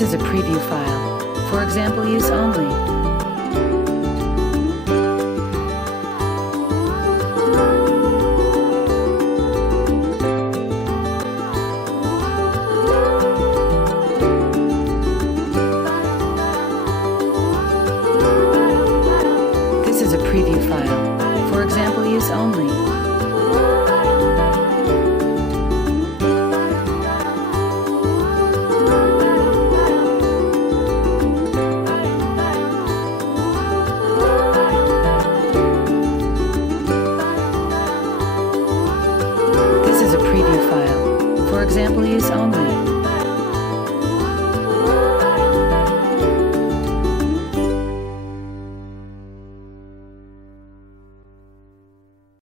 This is a preview file. For example use only. This is a preview file. For example use only.